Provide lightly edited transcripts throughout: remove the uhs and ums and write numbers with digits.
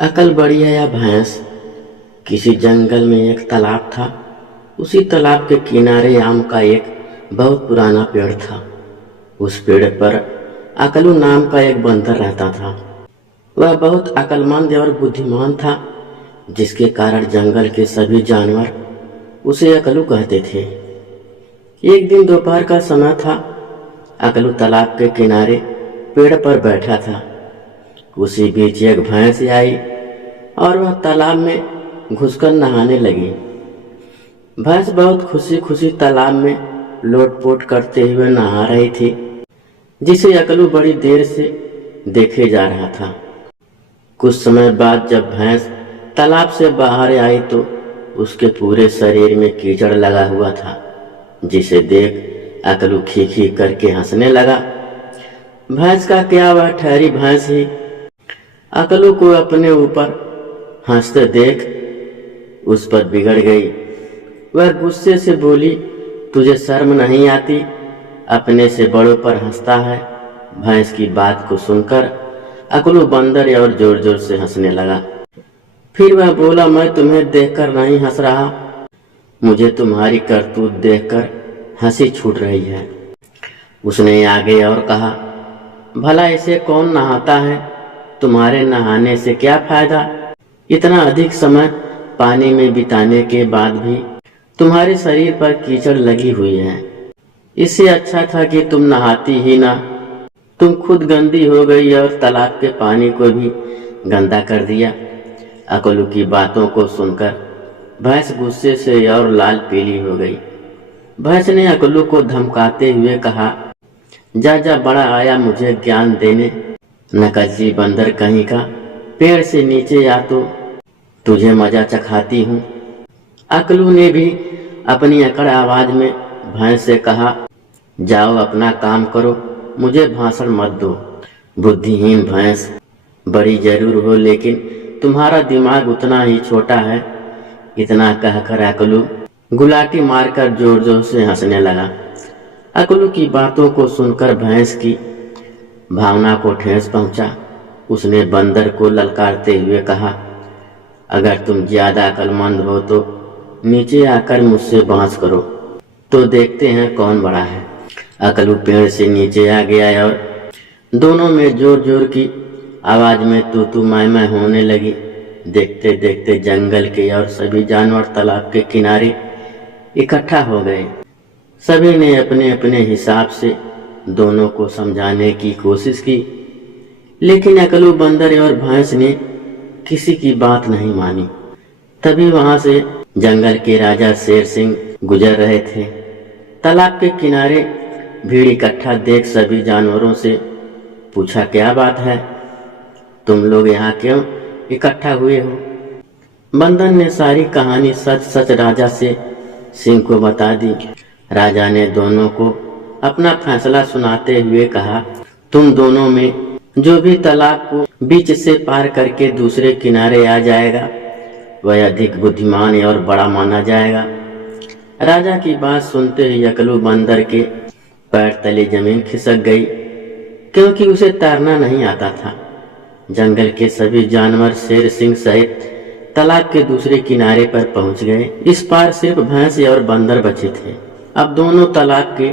अकल बढ़िया या भैंस। किसी जंगल में एक तालाब था। उसी तालाब के किनारे आम का एक बहुत पुराना पेड़ था। उस पेड़ पर अकलू नाम का एक बंदर रहता था। वह बहुत अक्लमंद और बुद्धिमान था, जिसके कारण जंगल के सभी जानवर उसे अकलू कहते थे। एक दिन दोपहर का समय था। अकलू तालाब के किनारे पेड़ पर बैठा था। उसी बीच एक भैंस आई और वह तालाब में घुसकर नहाने लगी। भैंस बहुत खुशी खुशी तालाब में लोटपोट करते हुए नहा रही थी, जिसे अकलू बड़ी देर से देखे जा रहा था। कुछ समय बाद जब भैंस तालाब से बाहर आई तो उसके पूरे शरीर में कीचड़ लगा हुआ था, जिसे देख अकलू खी खी करके हंसने लगा। भैंस का क्या, वह ठहरी भैंस ही अकलू को अपने ऊपर हंसते देख उस पर बिगड़ गई। वह गुस्से से बोली, तुझे शर्म नहीं आती? अपने से बड़ों पर हंसता है। भैंस की बात को सुनकर अकलू बंदर और जोर जोर से हंसने लगा। फिर वह बोला, मैं तुम्हें देखकर नहीं हंस रहा, मुझे तुम्हारी करतूत देखकर हंसी छूट रही है। उसने आगे और कहा, भला इसे कौन नहाता है? तुम्हारे नहाने से क्या फायदा? इतना अधिक समय पानी में बिताने के बाद भी तुम्हारे शरीर पर कीचड़ लगी हुई है। इससे अच्छा था कि तुम नहाती ही ना। तुम खुद गंदी हो गई और तालाब के पानी को भी गंदा कर दिया। अकलू की बातों को सुनकर भैंस गुस्से से और लाल पीली हो गई। भैंस ने अकलू को धमकाते हुए कहा, जा जा, बड़ा आया मुझे ज्ञान देने। नकलची बंदर कहीं का, पेड़ से नीचे आ तो तुझे मजा चखाती हूँ। अकलू ने भी अपनी अकड़ आवाज में भैंस से कहा, जाओ अपना काम करो, मुझे भाषण मत दो। बुद्धिहीन भैंस, बड़ी जरूर हो लेकिन तुम्हारा दिमाग उतना ही छोटा है। इतना कहकर अकलू गुलाटी मारकर जोर जोर से हंसने लगा। अकलू की बातों को सुनकर भैंस की भावना को ठेस पहुंचा। उसने बंदर को ललकारते हुए कहा, अगर तुम ज्यादा अक्लमंद हो तो नीचे आकर मुझसे बहस करो, तो देखते हैं कौन बड़ा है। अकलू पेड़ से नीचे आ गया और दोनों में जोर जोर की आवाज में तू तू मैं होने लगी। देखते देखते जंगल के और सभी जानवर तालाब के किनारे इकट्ठा हो गए। सभी ने अपने अपने हिसाब से दोनों को समझाने की कोशिश की, लेकिन अकलू बंदर और भैंस ने किसी की बात नहीं मानी। तभी वहां से जंगल के राजा शेर सिंह गुजर रहे थे। तालाब के किनारे भीड़ इकट्ठा देख सभी जानवरों से पूछा, क्या बात है? तुम लोग यहाँ क्यों इकट्ठा हुए हो? बंदर ने सारी कहानी सच सच राजा से सिंह को बता दी। राजा ने दोनों को अपना फैसला सुनाते हुए कहा, तुम दोनों में जो भी तालाब को बीच से पार करके दूसरे किनारे आ जाएगा, वह अधिक बुद्धिमान और बड़ा माना जाएगा। राजा की बात सुनते ही अकलू बंदर के पैर तले जमीन खिसक गई, क्योंकि उसे तैरना नहीं आता था। जंगल के सभी जानवर शेर सिंह सहित तालाब के दूसरे किनारे पर पहुंच गए। इस पार सिर्फ भैंस और बंदर बचे थे। अब दोनों तालाब के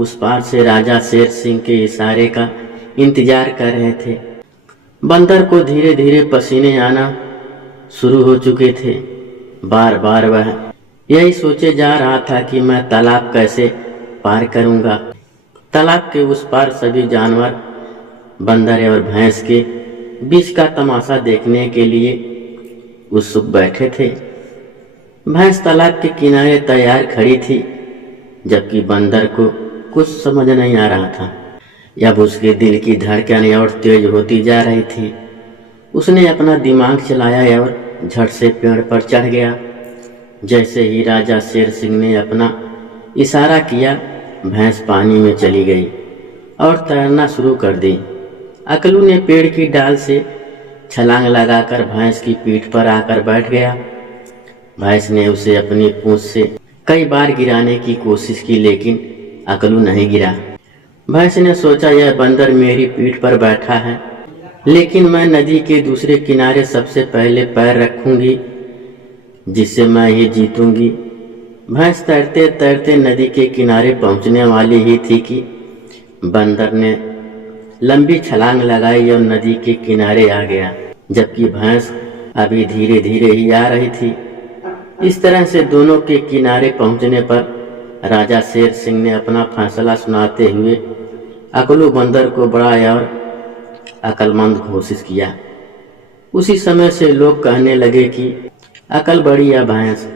उस पार से राजा शेर सिंह के इशारे का इंतजार कर रहे थे। बंदर को धीरे धीरे पसीने आना शुरू हो चुके थे। बार बार वह यही सोचे जा रहा था कि मैं तालाब कैसे पार करूंगा। तालाब के उस पार सभी जानवर बंदर और भैंस के बीच का तमाशा देखने के लिए उत्सुक बैठे थे। भैंस तालाब के किनारे तैयार खड़ी थी, जबकि बंदर को कुछ समझ नहीं आ रहा था। अब उसके दिल की धड़कन और तेज होती जा रही थी। उसने अपना दिमाग चलाया और झट से पेड़ पर चढ़ गया। जैसे ही राजा शेर सिंह ने अपना इशारा किया, भैंस पानी में चली गई और तैरना शुरू कर दी। अकलू ने पेड़ की डाल से छलांग लगाकर भैंस की पीठ पर आकर बैठ गया। भैंस ने उसे अपनी पूंछ से कई बार गिराने की कोशिश की, लेकिन अकलू नहीं गिरा। भैंस ने सोचा, यह बंदर मेरी पीठ पर बैठा है, लेकिन मैं नदी के दूसरे किनारे सबसे पहले पैर रखूंगी, जिससे मैं ही जीतूंगी। भैंस तैरते तैरते नदी के किनारे पहुंचने वाली ही थी कि बंदर ने लंबी छलांग लगाई और नदी के किनारे आ गया, जबकि भैंस अभी धीरे धीरे ही आ रही थी। इस तरह से दोनों के किनारे पहुंचने पर राजा शेर सिंह ने अपना फैसला सुनाते हुए अकलू बंदर को बड़ा और अक्लमंद घोषित किया। उसी समय से लोग कहने लगे कि अकल बड़ी या भैंस।